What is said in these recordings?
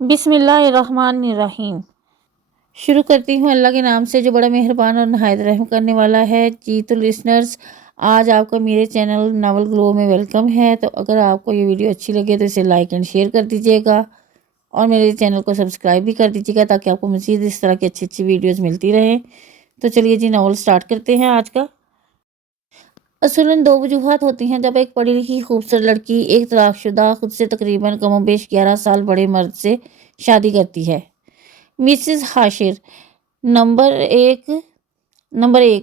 بسم اللہ الرحمن الرحیم۔ شروع کرتی ہوں اللہ کے نام سے جو بڑا مہربان اور نہایت رحم کرنے والا ہے۔ جی تو لسنرز، آج آپ کا میرے چینل ناول گلو میں ویلکم ہے۔ تو اگر آپ کو یہ ویڈیو اچھی لگے تو اسے لائک اینڈ شیئر کر دیجیے گا اور میرے چینل کو سبسکرائب بھی کر دیجیے گا تاکہ آپ کو مزید اس طرح کی اچھی اچھی ویڈیوز ملتی رہیں۔ تو چلیے جی ناول سٹارٹ کرتے ہیں آج کا۔ اصولاً دو وجوہات ہوتی ہیں جب ایک پڑھی لکھی خوبصورت لڑکی ایک طلاق شدہ خود سے تقریباً کم و بیش 11 سال بڑے مرد سے شادی کرتی ہے۔ مسز حاشر، نمبر ایک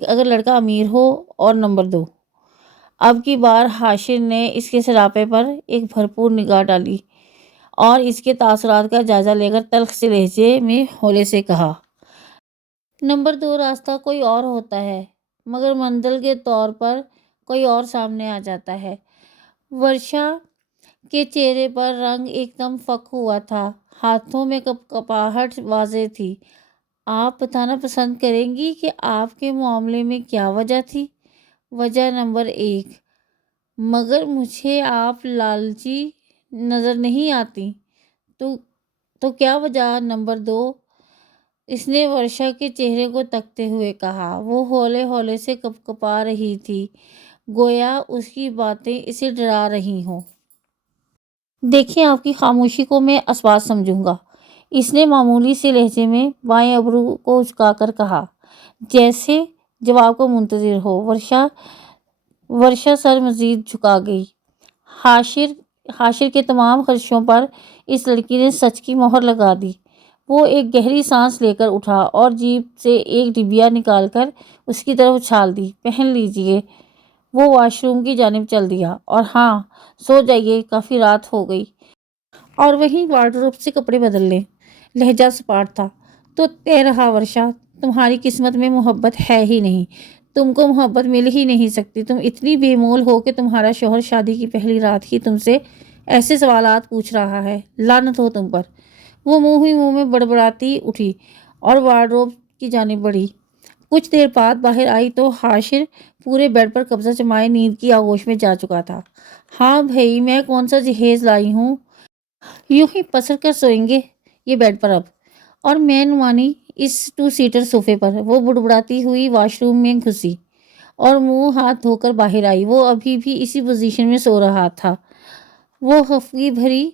اگر لڑکا امیر ہو، اور نمبر دو۔ اب کی بار حاشر نے اس کے سراپے پر ایک بھرپور نگاہ ڈالی اور اس کے تاثرات کا جائزہ لے کر تلخ سے لہجے میں ہولے سے کہا، نمبر دو راستہ کوئی اور ہوتا ہے مگر منزل کے طور پر کوئی اور سامنے آ جاتا ہے۔ ورشا کے چہرے پر رنگ ایک دم فک ہوا تھا، ہاتھوں میں کپاہٹ واضح تھی۔ آپ بتانا پسند کریں گی کہ آپ کے معاملے میں کیا وجہ تھی؟ وجہ نمبر ایک، مگر مجھے آپ لالچی نظر نہیں آتی۔ تو کیا وجہ نمبر دو؟ اس نے ورشا کے چہرے کو تکتے ہوئے کہا۔ وہ ہولے ہولے سے کپا رہی تھی، گویا اس کی باتیں اسے ڈرا رہی ہوں۔ دیکھیں، آپ کی خاموشی کو میں اسباب سمجھوں گا، اس نے معمولی سے لہجے میں بائیں ابرو کو اچکا کر کہا، جیسے جواب کو منتظر ہو۔ ورشا سر مزید جھکا گئی۔ حاشر کے تمام خدشوں پر اس لڑکی نے سچ کی مہر لگا دی۔ وہ ایک گہری سانس لے کر اٹھا اور جیب سے ایک ڈبیا نکال کر اس کی طرف اچھال دی۔ پہن لیجیے۔ وہ واش روم کی جانب چل دیا۔ اور ہاں، سو جائیے، کافی رات ہو گئی۔ اور وہیں وارڈروب سے کپڑے بدل لیں۔ لہجہ سپاٹ تھا۔ تو طے رہا ورشا، تمہاری قسمت میں محبت ہے ہی نہیں، تم کو محبت مل ہی نہیں سکتی۔ تم اتنی بے مول ہو کہ تمہارا شوہر شادی کی پہلی رات ہی تم سے ایسے سوالات پوچھ رہا ہے۔ لعنت ہو تم پر۔ وہ منہ ہی منہ میں بڑبڑاتی اٹھی اور وارڈروب کی جانب بڑھی۔ کچھ دیر بعد باہر آئی تو حاشر پورے بیڈ پر قبضہ جمائے نیند کی آغوش میں جا چکا تھا۔ ہاں بھئی، میں کون سا جہیز لائی ہوں، یوں ہی پسر کر سوئیں گے یہ بیڈ پر اب، اور میں نمانی اس 2 سیٹر صوفے پر۔ وہ بڑبڑاتی ہوئی واش روم میں گھسی اور منہ ہاتھ دھو کر باہر آئی۔ وہ ابھی بھی اسی پوزیشن میں سو رہا تھا۔ وہ خفگی بھری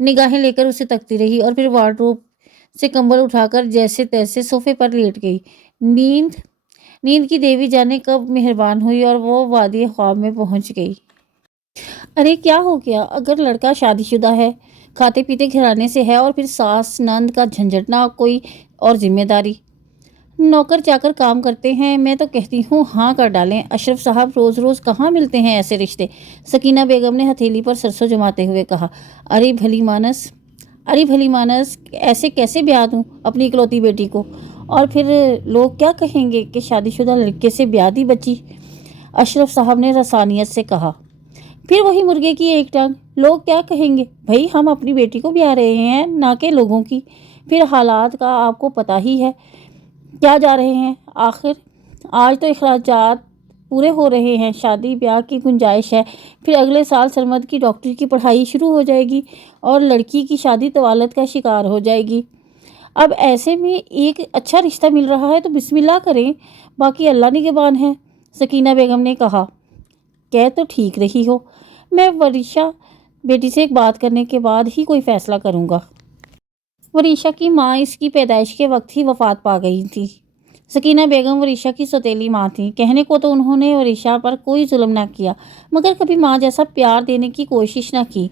نگاہیں لے کر اسے تکتی رہی اور پھر وارڈروب سے کمبل اٹھا کر جیسے تیسے صوفے پر لیٹ گئی۔ نیند کی دیوی جانے کب مہربان ہوئی اور وہ وادی خواب میں پہنچ گئی۔ ارے کیا ہو گیا؟ اگر لڑکا شادی شدہ ہے، کھاتے پیتے گھرانے سے ہے اور پھر ساس نند کا جھنجھٹ، نہ کوئی اور ذمہ داری، نوکر چاکر کام کرتے ہیں، میں تو کہتی ہوں ہاں کر ڈالیں۔ اشرف صاحب، روز روز کہاں ملتے ہیں ایسے رشتے؟ سکینہ بیگم نے ہتھیلی پر سرسوں جماتے ہوئے کہا۔ ارے بھلی مانس، ایسے کیسے بیاہ دوں اپنی اکلوتی بیٹی کو؟ اور پھر لوگ کیا کہیں گے کہ شادی شدہ لڑکے سے بیاہ دی بچی؟ اشرف صاحب نے رسانیت سے کہا۔ پھر وہی مرغے کی ایک ٹانگ، لوگ کیا کہیں گے؟ بھئی ہم اپنی بیٹی کو بیاہ رہے ہیں، نہ کہ لوگوں کی۔ پھر حالات کا آپ کو پتہ ہی ہے کیا جا رہے ہیں۔ آخر آج تو اخراجات پورے ہو رہے ہیں، شادی بیاہ کی گنجائش ہے، پھر اگلے سال سرمد کی ڈاکٹری کی پڑھائی شروع ہو جائے گی اور لڑکی کی شادی طوالت کا شکار ہو جائے گی۔ اب ایسے میں ایک اچھا رشتہ مل رہا ہے تو بسم اللہ کریں، باقی اللہ نگہبان ہے۔ سکینہ بیگم نے کہا۔ کہہ تو ٹھیک رہی ہو، میں ورشا بیٹی سے ایک بات کرنے کے بعد ہی کوئی فیصلہ کروں گا۔ ورشا کی ماں اس کی پیدائش کے وقت ہی وفات پا گئی تھی۔ سکینہ بیگم ورشا کی سوتیلی ماں تھیں۔ کہنے کو تو انہوں نے ورشا پر کوئی ظلم نہ کیا، مگر کبھی ماں جیسا پیار دینے کی کوشش نہ کی۔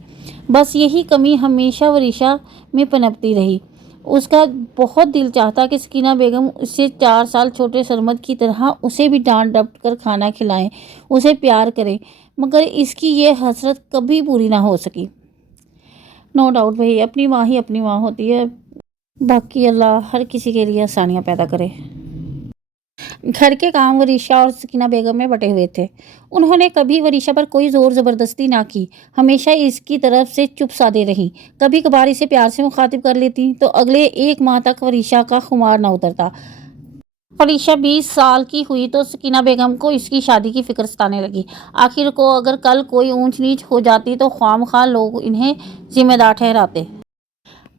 بس یہی کمی ہمیشہ ورشا میں پنپتی رہی۔ اس کا بہت دل چاہتا کہ سکینہ بیگم اسے 4 سال چھوٹے سرمد کی طرح اسے بھی ڈانٹ ڈپٹ کر کھانا کھلائیں، اسے پیار کریں، مگر اس کی یہ حسرت کبھی پوری نہ ہو سکی۔ نو ڈاؤٹ بھائی، اپنی ماں ہی اپنی ماں ہوتی ہے، باقی اللہ ہر کسی کے لیے آسانیاں پیدا کرے۔ گھر کے کام ورشا اور سکینہ بیگم میں بٹے ہوئے تھے۔ انہوں نے کبھی ورشا پر کوئی زور زبردستی نہ کی، ہمیشہ اس کی طرف سے چپ سادے رہیں۔ کبھی کبھار اسے پیار سے مخاطب کر لیتی تو اگلے 1 ماہ تک ورشا کا خمار نہ اترتا۔ ورشا 20 سال کی ہوئی تو سکینہ بیگم کو اس کی شادی کی فکر ستانے لگی۔ آخر کو اگر کل کوئی اونچ نیچ ہو جاتی تو خواہ مخواہ لوگ انہیں ذمہ دار ٹھہراتے۔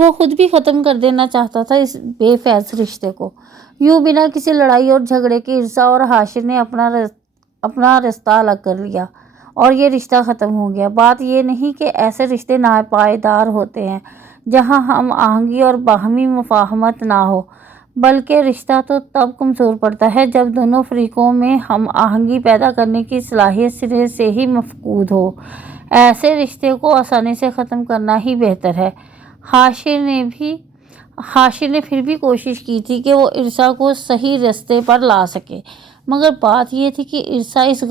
وہ خود بھی ختم کر دینا چاہتا تھا اس بے فیض رشتے کو۔ یوں بنا کسی لڑائی اور جھگڑے کے عرصہ اور حاشر نے اپنا رشتہ الگ کر لیا اور یہ رشتہ ختم ہو گیا۔ بات یہ نہیں کہ ایسے رشتے ناپائیدار ہوتے ہیں جہاں ہم آہنگی اور باہمی مفاہمت نہ ہو، بلکہ رشتہ تو تب کمزور پڑتا ہے جب دونوں فریقوں میں ہم آہنگی پیدا کرنے کی صلاحیت سرے سے ہی مفقود ہو۔ ایسے رشتے کو آسانی سے ختم کرنا ہی بہتر ہے۔ حاشر نے پھر بھی کوشش کی تھی کہ وہ عرصہ کو صحیح رستے پر لا سکے، مگر بات یہ تھی کہ عرصہ اس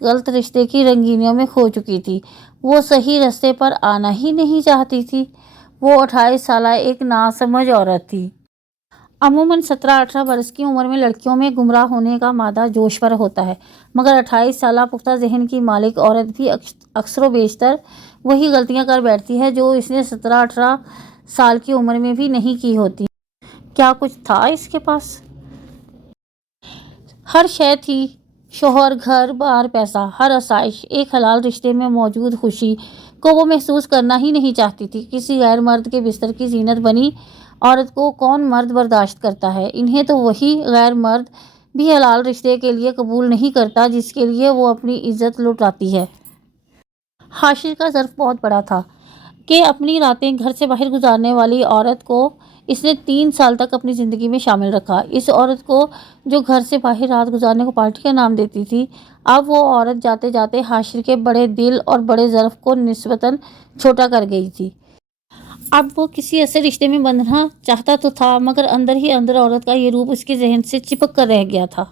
غلط رشتے کی رنگینیوں میں کھو چکی تھی۔ وہ صحیح رستے پر آنا ہی نہیں چاہتی تھی۔ وہ 28 سالہ ایک ناسمجھ عورت تھی۔ عموماً 17-18 برس کی عمر میں لڑکیوں میں گمراہ ہونے کا مادہ جوش پر ہوتا ہے، مگر 28 سالہ پختہ ذہن کی مالک عورت بھی اکثر و بیشتر وہی غلطیاں کر بیٹھتی ہے جو اس نے 17-18 سال کی عمر میں بھی نہیں کی ہوتی۔ کیا کچھ تھا اس کے پاس؟ ہر شے تھی، شوہر، گھر بار، پیسہ، ہر آسائش۔ ایک حلال رشتے میں موجود خوشی کو وہ محسوس کرنا ہی نہیں چاہتی تھی۔ کسی غیر مرد کے بستر کی زینت بنی عورت کو کون مرد برداشت کرتا ہے؟ انہیں تو وہی غیر مرد بھی حلال رشتے کے لیے قبول نہیں کرتا جس کے لیے وہ اپنی عزت لٹاتی ہے۔ حاشر کا ظرف بہت بڑا تھا کہ اپنی راتیں گھر سے باہر گزارنے والی عورت کو اس نے 3 سال تک اپنی زندگی میں شامل رکھا۔ اس عورت کو جو گھر سے باہر رات گزارنے کو پارٹی کا نام دیتی تھی، اب وہ عورت جاتے جاتے حاشر کے بڑے دل اور بڑے ظرف کو نسبتاً چھوٹا کر گئی تھی۔ اب وہ کسی ایسے رشتے میں بندھنا چاہتا تو تھا، مگر اندر ہی اندر عورت کا یہ روپ اس کے ذہن سے چپک کر رہ گیا تھا۔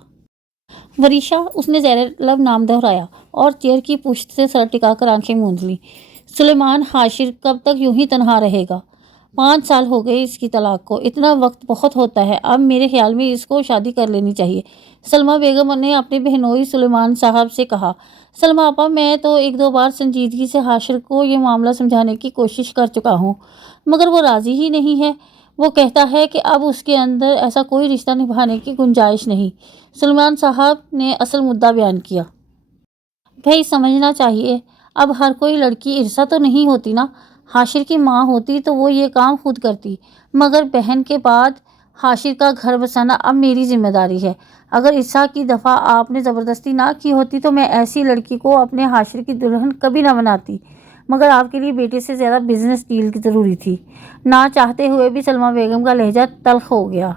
وریشا، اس نے زیر لب نام دہرایا اور چیئر کی پشت سے سر ٹکا کر آنکھیں موند لیں۔ سلیمان، حاشر کب تک یوں ہی تنہا رہے گا؟ 5 سال ہو گئے اس کی طلاق کو۔ اتنا وقت بہت ہوتا ہے، اب میرے خیال میں اس کو شادی کر لینی چاہیے، سلمیٰ بیگم نے اپنے بہنوئی سلیمان صاحب سے کہا۔ سلمیٰ آپا، میں تو 1-2 بار سنجیدگی سے حاشر کو یہ معاملہ سمجھانے کی کوشش کر چکا ہوں، مگر وہ راضی ہی نہیں ہے۔ وہ کہتا ہے کہ اب اس کے اندر ایسا کوئی رشتہ نبھانے کی گنجائش نہیں۔ سلیمان صاحب نے اصل مدعا بیان کیا۔ بھئی سمجھنا چاہیے، اب ہر کوئی لڑکی عرصہ تو نہیں ہوتی نا۔ حاشر کی ماں ہوتی تو وہ یہ کام خود کرتی، مگر بہن کے بعد حاشر کا گھر بسانا اب میری ذمہ داری ہے۔ اگر عرصہ کی دفعہ آپ نے زبردستی نہ کی ہوتی تو میں ایسی لڑکی کو اپنے حاشر کی دلہن کبھی نہ بناتی، مگر آپ کے لیے بیٹے سے زیادہ بزنس ڈیل کی ضروری تھی۔ نہ چاہتے ہوئے بھی سلمیٰ بیگم کا لہجہ تلخ ہو گیا۔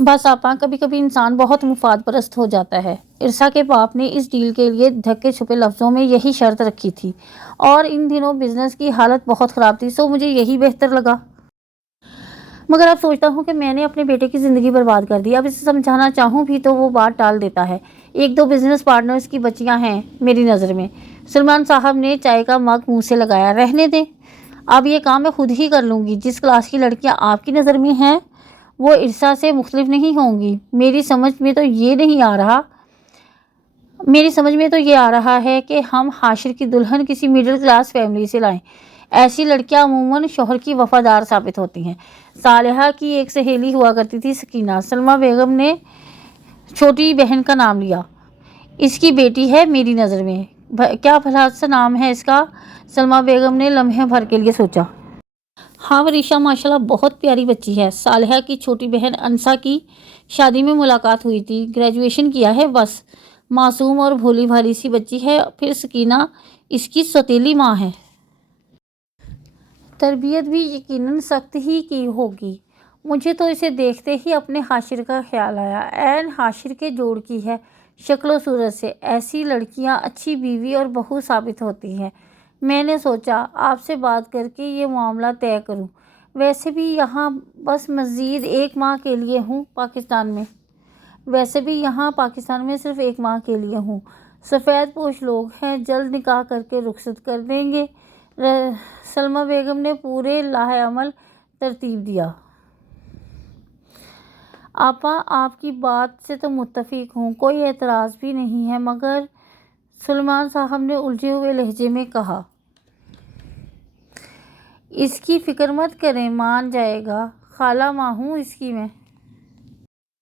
بس آپا، کبھی کبھی انسان بہت مفاد پرست ہو جاتا ہے۔ عرصہ کے باپ نے اس ڈیل کے لیے ڈھکے چھپے لفظوں میں یہی شرط رکھی تھی، اور ان دنوں بزنس کی حالت بہت خراب تھی، سو مجھے یہی بہتر لگا۔ مگر اب سوچتا ہوں کہ میں نے اپنے بیٹے کی زندگی برباد کر دی۔ اب اسے سمجھانا چاہوں بھی تو وہ بات ٹال دیتا ہے۔ 1-2 بزنس پارٹنرز کی بچیاں ہیں میری نظر میں۔ سلیمان صاحب نے چائے کا مگ منہ سے لگایا۔ رہنے دیں، اب یہ کام میں خود ہی کر لوں گی۔ جس کلاس کی لڑکیاں آپ کی نظر میں ہیں وہ عرصہ سے مختلف نہیں ہوں گی۔ میری سمجھ میں تو یہ آ رہا ہے کہ ہم حاشر کی دلہن کسی مڈل کلاس فیملی سے لائیں۔ ایسی لڑکیاں عموماً شوہر کی وفادار ثابت ہوتی ہیں۔ صالحہ کی ایک سہیلی ہوا کرتی تھی، سکینہ۔ سلمیٰ بیگم نے چھوٹی بہن کا نام لیا۔ اس کی بیٹی ہے میری نظر میں۔ کیا بھلا سا نام ہے اس کا؟ سلمیٰ بیگم نے لمحے بھر کے لیے سوچا۔ ہاں، وریشا ماشاءاللہ بہت پیاری بچی ہے۔ صالحہ کی چھوٹی بہن انسا کی شادی میں ملاقات ہوئی تھی، گریجویشن کیا ہے بس۔ معصوم اور بھولی بھالی سی بچی ہے۔ پھر سکینہ اس کی سوتیلی ماں ہے۔ تربیت بھی یقیناً سخت ہی کی ہوگی۔ مجھے تو اسے دیکھتے ہی اپنے حاشر کا خیال آیا۔ عین حاشر کے جوڑ کی ہے شکل و صورت سے۔ ایسی لڑکیاں اچھی بیوی اور بہو ثابت ہوتی ہیں۔ میں نے سوچا آپ سے بات کر کے یہ معاملہ طے کروں۔ ویسے بھی یہاں بس مزید 1 ماہ کے لیے ہوں پاکستان میں صرف 1 ماہ کے لیے ہوں۔ سفید پوش لوگ ہیں، جلد نکاح کر کے رخصت کر دیں گے۔ سلمیٰ بیگم نے پورے لائحہ عمل ترتیب دیا۔ آپا، آپ کی بات سے تو متفق ہوں، کوئی اعتراض بھی نہیں ہے، مگر سلیمان صاحب نے الجھے ہوئے لہجے میں کہا۔ اس کی فکر مت کریں، مان جائے گا۔ خالہ ماں ہوں اس کی میں۔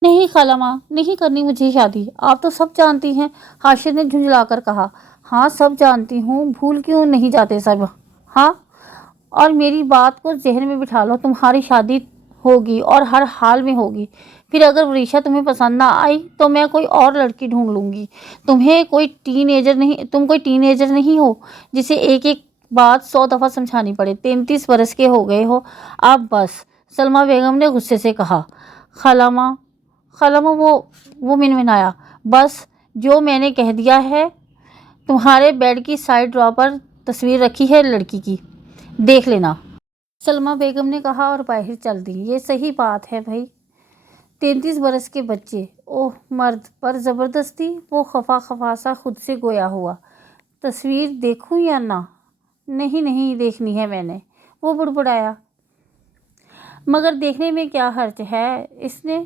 نہیں خالہ ماں، نہیں کرنی مجھے شادی، آپ تو سب جانتی ہیں، حاشر نے جھنجھلا کر کہا۔ ہاں سب جانتی ہوں، بھول کیوں نہیں جاتے سب؟ ہاں، اور میری بات کو ذہن میں بٹھا لو، تمہاری شادی ہوگی اور ہر حال میں ہوگی۔ پھر اگر وریشا تمہیں پسند نہ آئی تو میں کوئی اور لڑکی ڈھونڈ لوں گی۔ تم کوئی ٹین ایجر نہیں ہو جسے ایک ایک بات 100 دفعہ سمجھانی پڑے۔ 33 برس کے ہو گئے ہو اب بس، سلمیٰ بیگم نے غصے سے کہا۔ خالامہ وہ منمنایا۔ بس جو میں نے کہہ دیا ہے۔ تمہارے بیڈ کی سائڈ ڈرا پر تصویر رکھی ہے لڑکی کی، دیکھ لینا، سلمیٰ بیگم نے کہا اور باہر چل دی۔ یہ صحیح بات ہے بھائی، 33 برس کے بچے، اوہ مرد پر زبردستی، وہ خفا سا خود سے گویا ہوا۔ تصویر دیکھوں یا نہ؟ نہیں دیکھنی ہے میں نے، وہ بڑبڑایا۔ مگر دیکھنے میں کیا حرج ہے؟ اس نے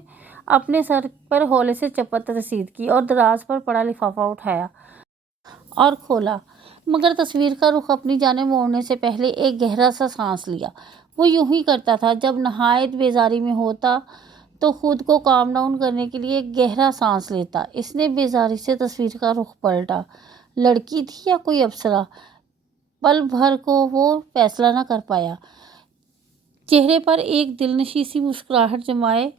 اپنے سر پر ہولے سے چپت رسید کی اور دراز پر پڑا لفافہ اٹھایا اور کھولا، مگر تصویر کا رخ اپنی جانب موڑنے سے پہلے ایک گہرا سا سانس لیا۔ وہ یوں ہی کرتا تھا جب نہایت بیزاری میں ہوتا تو خود کو کام ڈاؤن کرنے کے لیے گہرا سانس لیتا۔ اس نے بیزاری سے تصویر کا رخ پلٹا۔ لڑکی تھی یا کوئی افسرہ؟ پل بھر کو وہ فیصلہ نہ کر پایا۔ چہرے پر ایک دلنشیں سی مسکراہٹ جمائے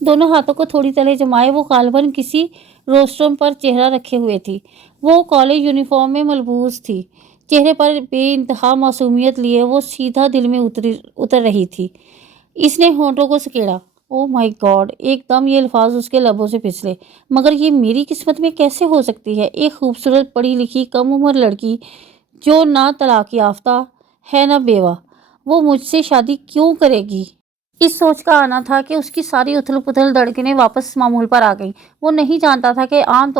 دونوں ہاتھوں کو تھوڑی تلے جمائے وہ غالباً کسی روسٹرم پر چہرہ رکھے ہوئے تھی۔ وہ کالج یونیفارم میں ملبوس تھی۔ چہرے پر بے انتہا معصومیت لیے وہ سیدھا دل میں اتر رہی تھی۔ اس نے ہونٹوں کو سکیڑا۔ او مائی گاڈ! ایک دم یہ الفاظ اس کے لبوں سے پھسلے۔ مگر یہ میری قسمت میں کیسے ہو سکتی ہے؟ ایک خوبصورت پڑھی لکھی کم عمر لڑکی جو نہ طلاق یافتہ ہے نہ بیوہ، وہ مجھ سے شادی کیوں کرے گی؟ اس سوچ کا آنا تھا کہ اس کی ساری اتھل پتھل دھڑکنیں واپس معمول پر آ گئیں۔ وہ نہیں جانتا تھا کہ عام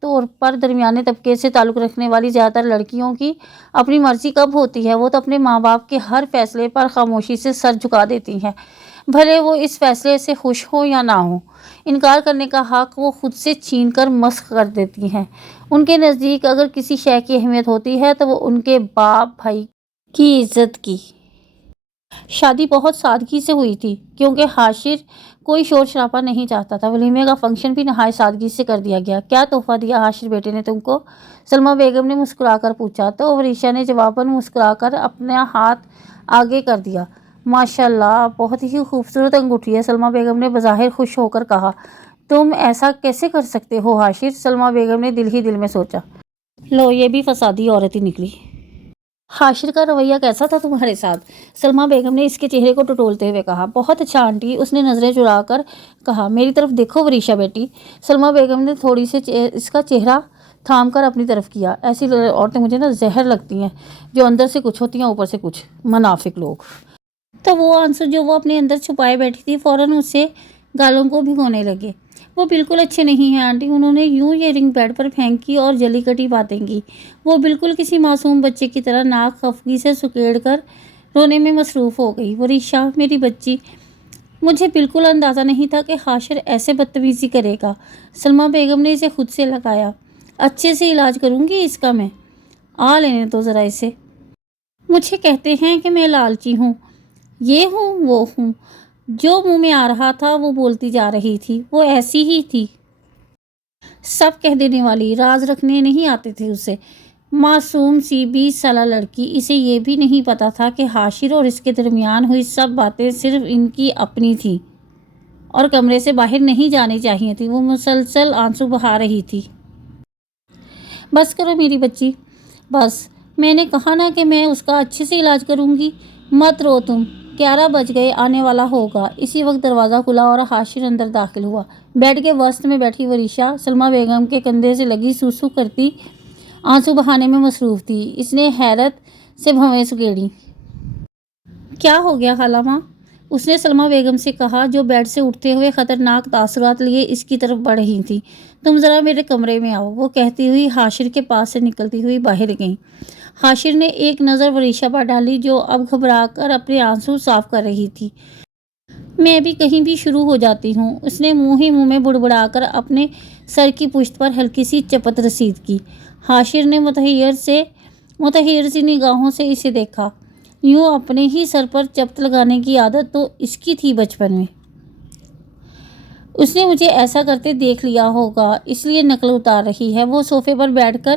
طور پر درمیانے طبقے سے تعلق رکھنے والی زیادہ تر لڑکیوں کی اپنی مرضی کب ہوتی ہے۔ وہ تو اپنے ماں باپ کے ہر فیصلے پر خاموشی سے سر جھکا دیتی ہیں، بھلے وہ اس فیصلے سے خوش ہوں یا نہ ہوں۔ انکار کرنے کا حق وہ خود سے چھین کر مسخ کر دیتی ہیں۔ ان کے نزدیک اگر کسی شے کی اہمیت ہوتی ہے تو وہ ان کے باپ بھائی کی عزت کی۔ شادی بہت سادگی سے ہوئی تھی کیونکہ حاشر کوئی شور شرابہ نہیں چاہتا تھا۔ ولیمے کا فنکشن بھی نہایت سادگی سے کر دیا گیا۔ کیا تحفہ دیا حاشر بیٹے نے تم کو؟ سلمیٰ بیگم نے مسکرا کر پوچھا تو وریشا نے جواباً مسکرا کر اپنا ہاتھ آگے کر دیا۔ ماشاء اللہ، بہت ہی خوبصورت انگوٹھی ہے، سلمیٰ بیگم نے بظاہر خوش ہو کر کہا۔ تم ایسا کیسے کر سکتے ہو حاشر؟ سلمیٰ بیگم نے دل ہی دل میں سوچا۔ لو، یہ بھی فسادی عورت ہی نکلی۔ حاشر کا رویہ کیسا تھا تمہارے ساتھ؟ سلمیٰ بیگم نے اس کے چہرے کو ٹٹولتے ہوئے کہا۔ بہت اچھا آنٹی، اس نے نظریں چرا کر کہا۔ میری طرف دیکھو وریشا بیٹی۔ سلمیٰ بیگم نے تھوڑی سے اس کا چہرہ تھام کر اپنی طرف کیا۔ ایسی عورتیں مجھے زہر لگتی ہیں، جو اندر سے کچھ ہوتی ہیں اوپر سے کچھ، منافق لوگ۔ تو وہ آنسو جو وہ اپنے اندر چھپائے بیٹھی تھی فوراً اسے گالوں کو بھگونے لگے۔ وہ بالکل اچھے نہیں ہیں آنٹی۔ انہوں نے یوں یہ رنگ بیڈ پر پھینکی اور جلی کٹی باتیں کی۔ وہ بالکل کسی معصوم بچے کی طرح ناک خفگی سے سکیڑ کر رونے میں مصروف ہو گئی۔ وریشا میری بچی، مجھے بالکل اندازہ نہیں تھا کہ حاشر ایسے بدتمیزی کرے گا۔ سلمیٰ بیگم نے اسے خود سے لگایا۔ اچھے سے علاج کروں گی اس کا میں، آ لینے تو ذرا اسے۔ مجھے کہتے ہیں کہ میں لالچی ہوں، یہ ہوں وہ ہوں، جو منہ میں آ رہا تھا وہ بولتی جا رہی تھی۔ وہ ایسی ہی تھی، سب کہہ دینے والی، راز رکھنے نہیں آتے تھے اسے۔ معصوم سی 20 سالہ لڑکی، اسے یہ بھی نہیں پتا تھا کہ حاشر اور اس کے درمیان ہوئی سب باتیں صرف ان کی اپنی تھیں اور کمرے سے باہر نہیں جانی چاہیے تھی۔ وہ مسلسل آنسو بہا رہی تھی۔ بس کرو میری بچی، بس، میں نے کہا نا کہ میں اس کا اچھے سے علاج کروں گی۔ مت رو تم، 11 بج گئے، آنے والا ہوگا۔ اسی وقت دروازہ کھلا اور حاشر اندر داخل ہوا۔ بیڈ کے وسط میں بیٹھی وریشا سلمیٰ بیگم کے کندھے سے لگی سوسو کرتی آنسو بہانے میں مصروف تھی۔ اس نے حیرت سے بھویں سکیڑی۔ کیا ہو گیا خالامہ؟ اس نے سلمیٰ بیگم سے کہا، جو بیڈ سے اٹھتے ہوئے خطرناک تاثرات لیے اس کی طرف بڑھ رہی تھی۔ تم ذرا میرے کمرے میں آؤ، وہ کہتی ہوئی حاشر کے پاس سے نکلتی ہوئی باہر گئیں۔ حاشر نے ایک نظر وریشا پر ڈالی جو اب گھبرا کر اپنے آنسو صاف کر رہی تھی۔ میں بھی کہیں بھی شروع ہو جاتی ہوں، اس نے منہ ہی منہ میں بڑبڑا کر اپنے سر کی پشت پر ہلکی سی چپت رسید کی۔ حاشر نے متحیر سی نگاہوں سے اسے دیکھا۔ یوں اپنے ہی سر پر چپت لگانے کی عادت تو اس کی تھی بچپن میں۔ اس نے مجھے ایسا کرتے دیکھ لیا ہوگا، اس لیے نقل اتار رہی ہے۔ وہ صوفے پر بیٹھ کر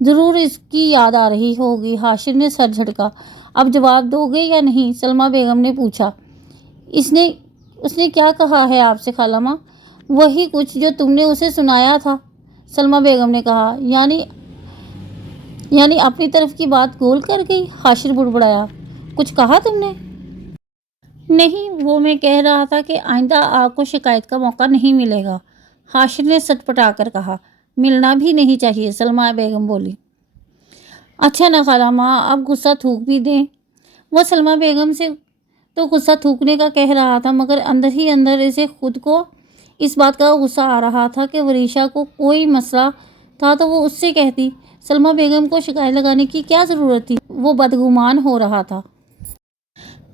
ضرور اس کی یاد آ رہی ہوگی۔ حاشر نے سر جھٹکا۔ اب جواب دو گے یا نہیں؟ سلمیٰ بیگم نے پوچھا۔ اس نے کیا کہا ہے آپ سے خالہ ماں؟ وہی کچھ جو تم نے اسے سنایا تھا، سلمیٰ بیگم نے کہا۔ یعنی اپنی طرف کی بات گول کر گئی؟ حاشر بڑبڑایا۔ کچھ کہا تم نے؟ نہیں، وہ میں کہہ رہا تھا کہ آئندہ آپ کو شکایت کا موقع نہیں ملے گا، حاشر نے سٹ پٹا کر کہا۔ ملنا بھی نہیں چاہیے، سلمیٰ بیگم بولی۔ اچھا نا خالہ ماں، اب غصہ تھوک بھی دیں۔ وہ سلمیٰ بیگم سے تو غصہ تھوکنے کا کہہ رہا تھا، مگر اندر ہی اندر اسے خود کو اس بات کا غصہ آ رہا تھا کہ ورشا کو کوئی مسئلہ تھا تو وہ اس سے کہتی۔ سلمیٰ بیگم کو شکایت لگانے کی کیا ضرورت تھی؟ وہ بدگمان ہو رہا تھا۔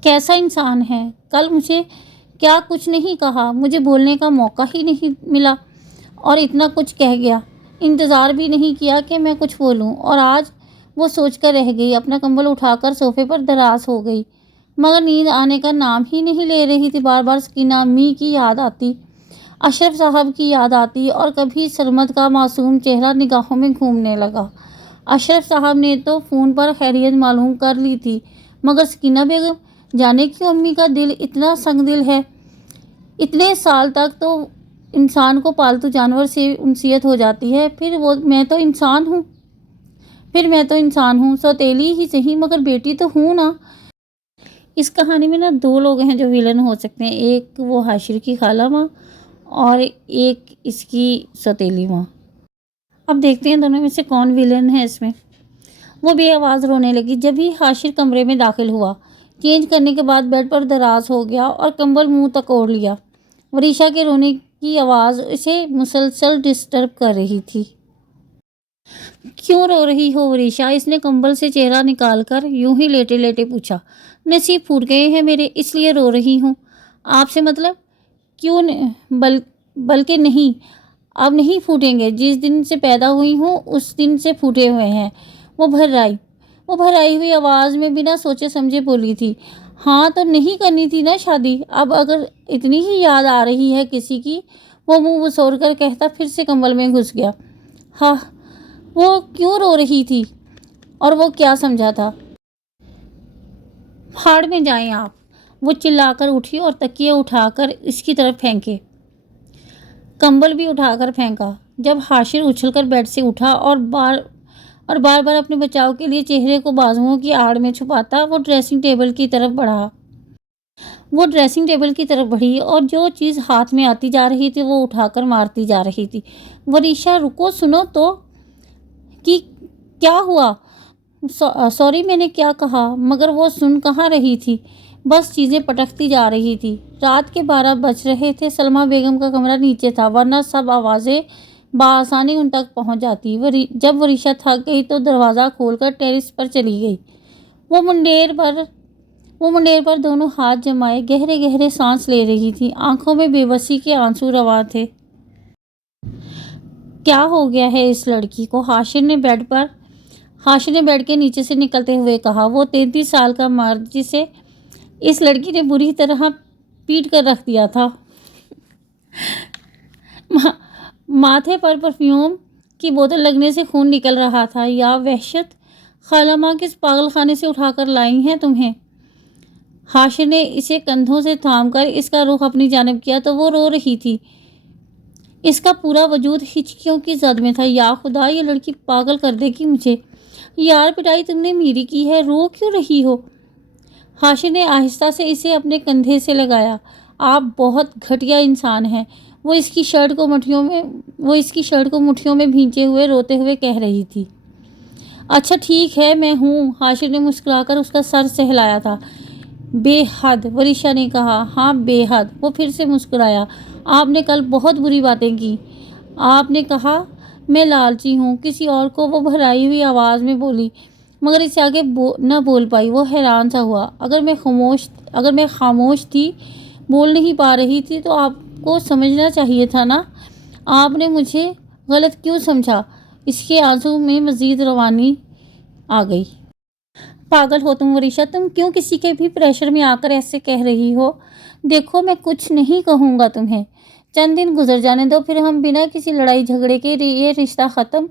کیسا انسان ہے! کل مجھے کیا کچھ نہیں کہا، مجھے بولنے کا موقع ہی نہیں ملا اور اتنا کچھ کہہ گیا۔ انتظار بھی نہیں کیا کہ میں کچھ بولوں، اور آج وہ سوچ کر رہ گئی۔ اپنا کمبل اٹھا کر صوفے پر دراز ہو گئی، مگر نیند آنے کا نام ہی نہیں لے رہی تھی۔ بار بار سکینہ امی کی یاد آتی، اشرف صاحب کی یاد آتی، اور کبھی سرمد کا معصوم چہرہ نگاہوں میں گھومنے لگا۔ اشرف صاحب نے تو فون پر خیریت معلوم کر لی تھی، مگر سکینہ بیگم، جانے کیوں امی کا دل اتنا سنگ دل ہے؟ اتنے سال تک تو انسان کو پالتو جانور سے انسیت ہو جاتی ہے، پھر میں تو انسان ہوں، سوتیلی ہی صحیح مگر بیٹی تو ہوں نا۔ اس کہانی میں نا دو لوگ ہیں جو ویلن ہو سکتے ہیں، ایک وہ حاشر کی خالہ ماں اور ایک اس کی سوتیلی ماں۔ اب دیکھتے ہیں دونوں میں سے کون ویلن ہے اس میں۔ وہ بے آواز رونے لگی جب ہی حاشر کمرے میں داخل ہوا۔ چینج کرنے کے بعد بیڈ پر دراز ہو گیا اور کمبل منہ تک اوڑھ لیا۔ ورشا کے رونے کی آواز اسے مسلسل ڈسٹرب کر رہی تھی۔ کیوں رو رہی ہو ورشا؟ اس نے کمبل سے چہرہ نکال کر یوں ہی لیٹے لیٹے پوچھا۔ نصیب پھوٹ گئے ہیں میرے، اس لیے رو رہی ہوں۔ آپ سے مطلب؟ کیوں بلکہ نہیں، اب نہیں پھوٹیں گے، جس دن سے پیدا ہوئی ہوں اس دن سے پھوٹے ہوئے ہیں۔ وہ بھرائی ہوئی آواز میں بنا سوچے سمجھے بولی تھی۔ ہاں تو نہیں کرنی تھی نا شادی؟ اب اگر اتنی ہی یاد آ رہی ہے کسی کی، وہ منہ بسور کر کہتا پھر سے کمبل میں گھس گیا۔ ہاں، وہ کیوں رو رہی تھی اور وہ کیا سمجھا تھا؟ پھاڑ میں جائیں آپ! وہ چلا کر اٹھی اور تکیے اٹھا کر اس کی طرف پھینکے، کمبل بھی اٹھا کر پھینکا۔ جب حاشر اچھل کر بیڈ سے اٹھا اور بار بار اپنے بچاؤ کے لیے چہرے کو بازوؤں کی آڑ میں چھپاتا، وہ ڈریسنگ ٹیبل کی طرف بڑھی اور جو چیز ہاتھ میں آتی جا رہی تھی وہ اٹھا کر مارتی جا رہی تھی۔ ورشا، رکو، سنو تو کہ کیا ہوا؟ سوری، میں نے کیا کہا؟ مگر وہ سن کہاں رہی تھی، بس چیزیں پٹکتی جا رہی تھی۔ رات کے 12 بج رہے تھے۔ سلمیٰ بیگم کا کمرہ نیچے تھا، ورنہ سب آوازیں بآسانی ان تک پہنچ جاتی۔ جب ورشا تھک گئی تو دروازہ کھول کر ٹیرس پر چلی گئی۔ وہ منڈیر پر دونوں ہاتھ جمائے گہرے گہرے سانس لے رہی تھی، آنکھوں میں بے بسی کے آنسو رواں تھے۔ کیا ہو گیا ہے اس لڑکی کو؟ حاشر نے بیڈ کے نیچے سے نکلتے ہوئے کہا۔ وہ 33 سال کا مرد جسے اس لڑکی نے بری طرح پیٹ کر رکھ دیا تھا، ماتھے پر پرفیوم کی بوتل لگنے سے خون نکل رہا تھا۔ یا وحشت! خالہ ماں کس پاگل خانے سے اٹھا کر لائی ہیں تمہیں؟ حاشر نے اسے کندھوں سے تھام کر اس کا رخ اپنی جانب کیا تو وہ رو رہی تھی۔ اس کا پورا وجود ہچکیوں کی زد میں تھا۔ یا خدا، یہ لڑکی پاگل کر دے گی مجھے۔ یار، پٹائی تم نے میری کی ہے، رو کیوں رہی ہو؟ حاشر نے آہستہ سے اسے اپنے کندھے سے لگایا۔ آپ بہت گھٹیا انسان ہیں، وہ اس کی شرٹ کو مٹھیوں میں بھینچے ہوئے روتے ہوئے کہہ رہی تھی۔ اچھا ٹھیک ہے، میں ہوں۔ حاشر نے مسکرا کر اس کا سر سہلایا تھا۔ بے حد، ورشا نے کہا۔ ہاں، بے حد۔ وہ پھر سے مسکرایا۔ آپ نے کل بہت بری باتیں کی۔ آپ نے کہا میں لالچی ہوں، کسی اور کو، وہ بھرائی ہوئی آواز میں بولی، مگر اس سے آگے نہ بول پائی۔ وہ حیران سا ہوا۔ اگر میں خاموش تھی، بول نہیں پا رہی تھی، تو آپ کو سمجھنا چاہیے تھا نا۔ آپ نے مجھے غلط کیوں سمجھا؟ اس کے آنسو میں مزید روانی آ گئی۔ پاگل ہو تم ورشا، تم کیوں کسی کے بھی پریشر میں آ کر ایسے کہہ رہی ہو؟ دیکھو، میں کچھ نہیں کہوں گا تمہیں، چند دن گزر جانے دو، پھر ہم بنا کسی لڑائی جھگڑے کے یہ رشتہ ختم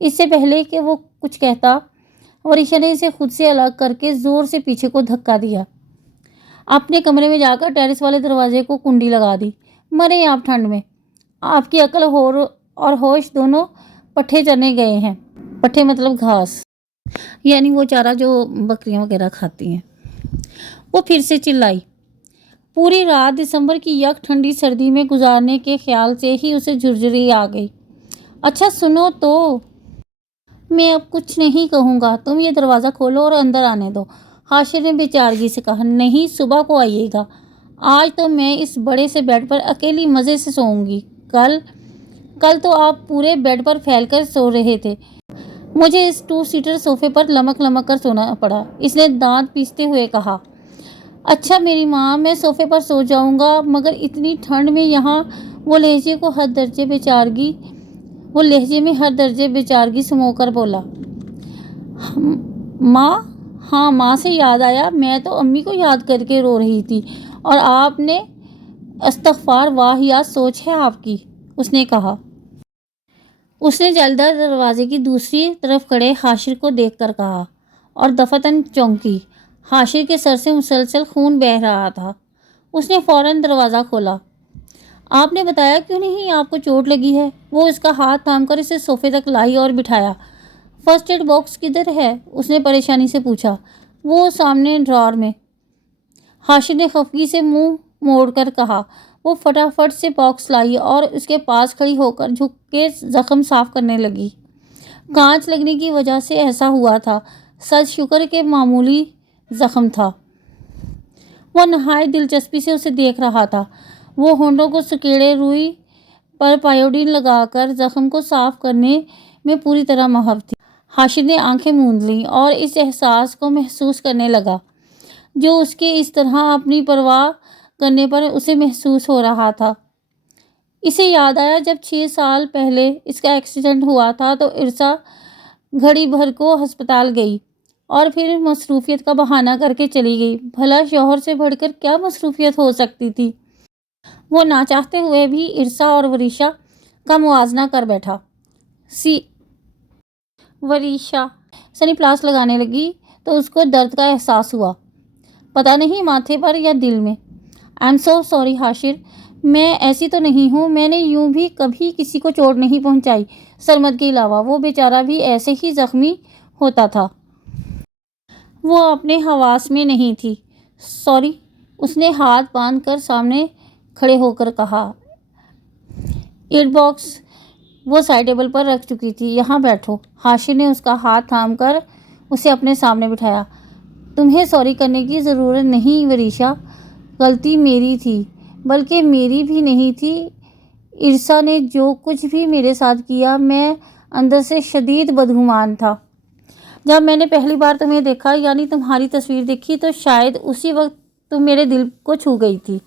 اس سے پہلے کہ وہ کچھ کہتا وریشا نے اسے خود سے الگ کر کے زور سے پیچھے کو دھکا دیا۔ اپنے کمرے میں جا کر ٹیرس والے دروازے کو کنڈی لگا دی۔ مرے آپ ٹھنڈ میں، آپ کی عقل اور ہوش دونوں پٹھے چرنے گئے ہیں۔ پٹھے مطلب گھاس، یعنی وہ چارہ جو بکریاں وغیرہ کھاتی ہیں۔ وہ پھر سے چلائی۔ پوری رات دسمبر کی یک ٹھنڈی سردی میں گزارنے کے خیال سے ہی اسے جھرجھری آ گئی۔ اچھا سنو تو، میں اب کچھ نہیں کہوں گا، تم یہ دروازہ کھولو اور اندر آنے دو، حاشر نے بے چارگی سے کہا۔ نہیں، صبح کو آئیے گا، آج تو میں اس بڑے سے بیڈ پر اکیلی مزے سے سوؤں گی۔ کل تو آپ پورے بیڈ پر پھیل کر سو رہے تھے، مجھے اس 2 سیٹر صوفے پر لمک لمک کر سونا پڑا، اس نے دانت پیستے ہوئے کہا۔ اچھا میری ماں، میں صوفے پر سو جاؤں گا، مگر اتنی ٹھنڈ میں یہاں، وہ لہجے میں ہر درجے بے چارگی سمو کر بولا۔ ماں، ہاں ماں سے یاد آیا، میں تو امی کو یاد کر کے رو رہی تھی، اور آپ نے استغفار، واہیات سوچ ہے آپ کی، اس نے کہا۔ اس نے جلدر دروازے کی دوسری طرف کھڑے حاشر کو دیکھ کر کہا، اور دفتن چونکی۔ حاشر کے سر سے مسلسل خون بہہ رہا تھا۔ اس نے فوراً دروازہ کھولا۔ آپ نے بتایا کیوں نہیں آپ کو چوٹ لگی ہے؟ وہ اس کا ہاتھ تھام کر اسے صوفے تک لائی اور بٹھایا۔ فرسٹ ایڈ باکس کدھر ہے؟ اس نے پریشانی سے پوچھا۔ وہ سامنے ڈرار میں، حاشر نے خفگی سے منہ موڑ کر کہا۔ وہ فٹافٹ سے باکس لائی اور اس کے پاس کھڑی ہو کر جھک کے زخم صاف کرنے لگی۔ کانچ لگنے کی وجہ سے ایسا ہوا تھا، سچ شکر کہ معمولی زخم تھا۔ وہ نہایت دلچسپی سے اسے دیکھ رہا تھا۔ وہ ہونٹوں کو سکیڑے، روئی پر پائیوڈین لگا کر زخم کو صاف کرنے میں پوری طرح ماہر تھی۔ حاشر نے آنکھیں موند لیں اور اس احساس کو محسوس کرنے لگا جو اس کے اس طرح اپنی پرواہ کرنے پر اسے محسوس ہو رہا تھا۔ اسے یاد آیا جب 6 سال پہلے اس کا ایکسیڈنٹ ہوا تھا تو ارسا گھڑی بھر کو ہسپتال گئی اور پھر مصروفیت کا بہانہ کر کے چلی گئی۔ بھلا شوہر سے بڑھ کر کیا مصروفیت ہو سکتی تھی؟ وہ نہ چاہتے ہوئے بھی ارسا اور وریشا کا موازنہ کر بیٹھا۔ وریشا سنی پلاس لگانے لگی تو اس کو درد کا احساس ہوا، پتہ نہیں ماتھے پر یا دل میں۔ I am so sorry Hashir, میں ایسی تو نہیں ہوں، میں نے یوں بھی کبھی کسی کو چوٹ نہیں پہنچائی، سرمد کے علاوہ۔ وہ بیچارہ بھی ایسے ہی زخمی ہوتا تھا۔ وہ اپنے حواس میں نہیں تھی۔ سوری، اس نے ہاتھ باندھ کر سامنے کھڑے ہو کر کہا۔ ایڈ باکس وہ سائڈ ٹیبل پر رکھ چکی تھی۔ یہاں بیٹھو۔ حاشر نے اس کا ہاتھ تھام کر اسے اپنے سامنے بٹھایا۔ تمہیں سوری کرنے کی ضرورت نہیں وریشا، غلطی میری تھی، بلکہ میری بھی نہیں تھی۔ ارسا نے جو کچھ بھی میرے ساتھ کیا، میں اندر سے شدید بدگمان تھا۔ جب میں نے پہلی بار تمہیں دیکھا، یعنی تمہاری تصویر دیکھی، تو شاید اسی وقت تم میرے دل کو چھو گئی تھی،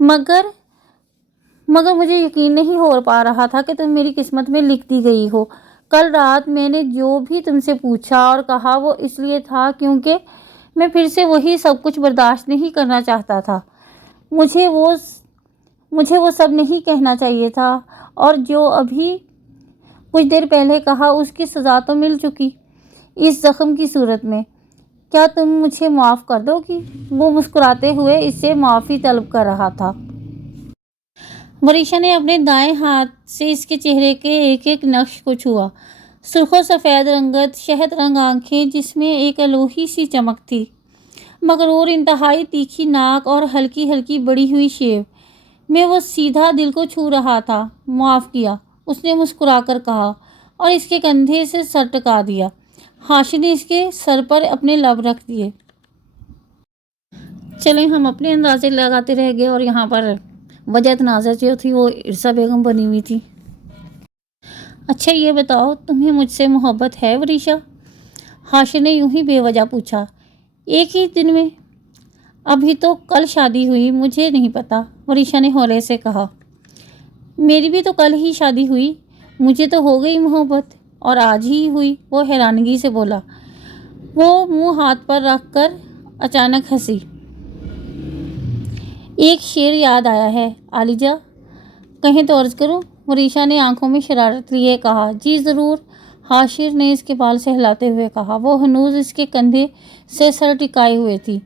مگر مجھے یقین نہیں ہو پا رہا تھا کہ تم میری قسمت میں لکھ دی گئی ہو۔ کل رات میں نے جو بھی تم سے پوچھا اور کہا وہ اس لیے تھا کیونکہ میں پھر سے وہی سب کچھ برداشت نہیں کرنا چاہتا تھا۔ مجھے وہ سب نہیں کہنا چاہیے تھا، اور جو ابھی کچھ دیر پہلے کہا اس کی سزا تو مل چکی، اس زخم کی صورت میں۔ کیا تم مجھے معاف کر دو گی؟ وہ مسکراتے ہوئے اس سے معافی طلب کر رہا تھا۔ وریشا نے اپنے دائیں ہاتھ سے اس کے چہرے کے ایک ایک نقش کو چھوا۔ سرخ و سفید رنگت، شہد رنگ آنکھیں جس میں ایک الوہی سی چمک تھی، مغرور انتہائی تیکھی ناک اور ہلکی ہلکی بڑی ہوئی شیو میں وہ سیدھا دل کو چھو رہا تھا۔ معاف کیا، اس نے مسکرا کر کہا اور اس کے کندھے سے سر ٹکا دیا۔ حاشر نے اس کے سر پر اپنے لب رکھ دیے۔ چلیں ہم اپنے اندازے لگاتے رہ گئے، اور یہاں پر وجہ تنازع جو تھی وہ ارسا بیگم بنی ہوئی تھی۔ اچھا یہ بتاؤ، تمہیں مجھ سے محبت ہے وریشا؟ حاشر نے یوں ہی بے وجہ پوچھا۔ ایک ہی دن میں؟ ابھی تو کل شادی ہوئی، مجھے نہیں پتا، وریشا نے ہولے سے کہا۔ میری بھی تو کل ہی شادی ہوئی، مجھے تو ہو گئی محبت، اور آج ہی ہوئی، وہ حیرانگی سے بولا۔ وہ منہ ہاتھ پر رکھ کر اچانک ہنسی۔ ایک شعر یاد آیا ہے عالیجا، کہیں تو عرض کروں؟ وریشا نے آنکھوں میں شرارت لیے کہا۔ جی ضرور، حاشر نے اس کے بال سہلاتے ہوئے کہا۔ وہ ہنوز اس کے کندھے سے سر ٹکائے ہوئے تھی۔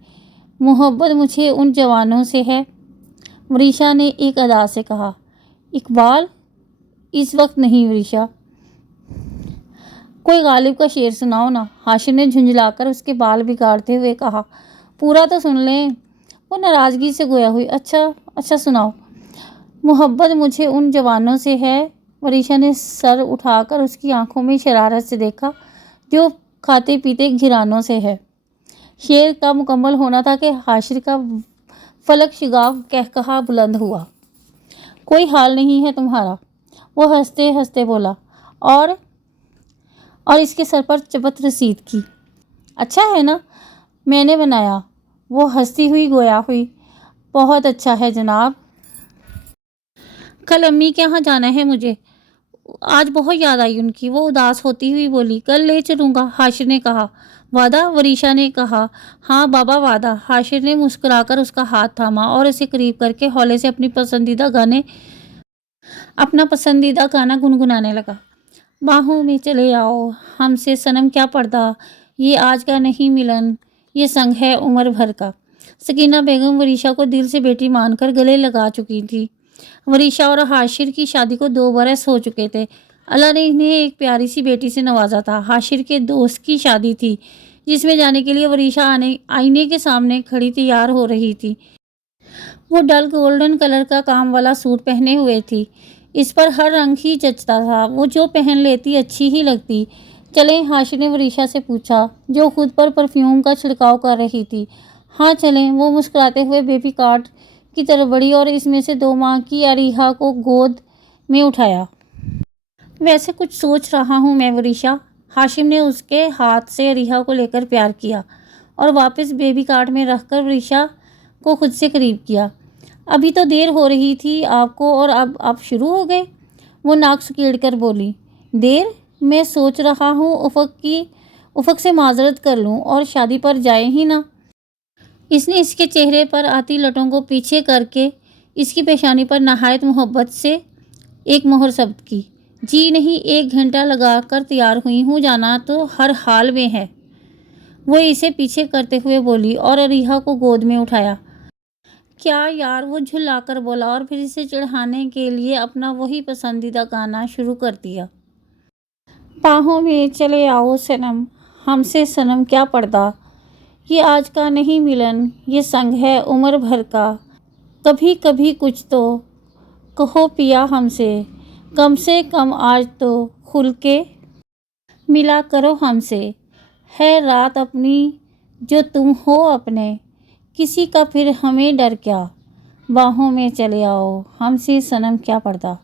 محبت مجھے ان جوانوں سے ہے، وریشا نے ایک ادا سے کہا۔ اقبال، اس وقت نہیں وریشا، کوئی غالب کا شعر سناؤ نا، حاشر نے جھنجھلا کر اس کے بال بگاڑتے ہوئے کہا۔ پورا تو سن لیں۔ وہ ناراضگی سے گویا ہوئی۔ اچھا سناؤ۔ محبت مجھے ان جوانوں سے ہے، وریشا نے سر اٹھا کر اس کی آنکھوں میں شرارت سے دیکھا، جو کھاتے پیتے گھرانوں سے ہے۔ شعر کا مکمل ہونا تھا کہ حاشر کا فلک شگاف قہقہا بلند ہوا۔ کوئی حال نہیں ہے تمہارا، وہ ہنستے ہنستے بولا اور اس کے سر پر چپت رسید کی۔ اچھا ہے نا، میں نے بنایا۔ وہ ہنستی ہوئی گویا ہوئی۔ بہت اچھا ہے جناب۔ کل امی کے یہاں جانا ہے مجھے، آج بہت یاد آئی ان کی۔ وہ اداس ہوتی ہوئی بولی۔ کل لے چلوں گا، حاشر نے کہا۔ وعدہ؟ وریشا نے کہا۔ ہاں بابا وعدہ۔ حاشر نے مسکرا کر اس کا ہاتھ تھاما اور اسے قریب کر کے ہولے سے اپنا پسندیدہ گانا گنگنانے لگا۔ باہوں میں چلے آؤ، ہم سے صنم کیا پردہ، یہ آج کا نہیں ملن، یہ سنگ ہے عمر بھر کا۔ سکینہ بیگم وریشا کو دل سے بیٹی مان کر گلے لگا چکی تھی۔ وریشا اور حاشر کی شادی کو 2 برس ہو چکے تھے۔ اللہ نے انہیں ایک پیاری سی بیٹی سے نوازا تھا۔ حاشر کے دوست کی شادی تھی، جس میں جانے کے لیے وریشا آئینے کے سامنے کھڑی تیار ہو رہی تھی۔ وہ ڈل گولڈن کلر کا کام والا سوٹ پہنے ہوئے تھی، اس پر ہر رنگ ہی جچتا تھا۔ وہ جو پہن لیتی اچھی ہی لگتی۔ چلیں؟ حاشر نے وریشا سے پوچھا، جو خود پر پرفیوم کا چھڑکاؤ کر رہی تھی۔ ہاں چلیں۔ وہ مسکراتے ہوئے بیبی کارٹ کی طرف بڑھی اور اس میں سے 2 ماہ کی اریحا کو گود میں اٹھایا۔ ویسے کچھ سوچ رہا ہوں میں وریشا۔ حاشم نے اس کے ہاتھ سے اریحا کو لے کر پیار کیا اور واپس بیبی کارٹ میں رکھ کر وریشا کو خود سے قریب کیا۔ ابھی تو دیر ہو رہی تھی آپ کو اور اب آپ شروع ہو گئے؟ وہ ناک سکیڑ کر بولی۔ دیر؟ میں سوچ رہا ہوں افق سے معذرت کر لوں اور شادی پر جائیں ہی نا۔ اس نے اس کے چہرے پر آتی لٹوں کو پیچھے کر کے اس کی پیشانی پر نہایت محبت سے ایک مہر ثبت کی۔ جی نہیں، 1 گھنٹہ لگا کر تیار ہوئی ہوں، جانا تو ہر حال میں ہے، وہ اسے پیچھے کرتے ہوئے بولی اور اریحا کو گود میں اٹھایا۔ کیا یار، وہ جھلا کر بولا اور پھر اسے چڑھانے کے لیے اپنا وہی پسندیدہ گانا شروع کر دیا۔ باہوں میں چلے آؤ صنم، ہم سے صنم کیا پردہ، یہ آج کا نہیں ملن، یہ سنگ ہے عمر بھر کا۔ کبھی کبھی کچھ تو کہو پیا ہم سے، کم کم آج تو کھل کے ملا کرو ہم سے۔ ہے رات اپنی جو تم ہو اپنے، کسی کا پھر ہمیں ڈر کیا، باہوں میں چلے آؤ، ہم سے صنم کیا پردہ۔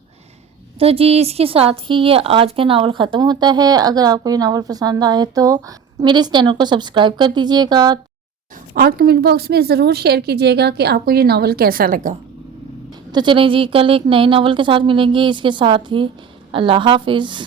تو جی، اس کے ساتھ ہی یہ آج کا ناول ختم ہوتا ہے۔ اگر آپ کو یہ ناول پسند آئے تو میرے اس چینل کو سبسکرائب کر دیجیے گا اور کمنٹ باکس میں ضرور شیئر کیجیے گا کہ آپ کو یہ ناول کیسا لگا۔ تو چلیں جی، کل ایک نئے ناول کے ساتھ ملیں گے۔ اس کے ساتھ ہی اللہ حافظ۔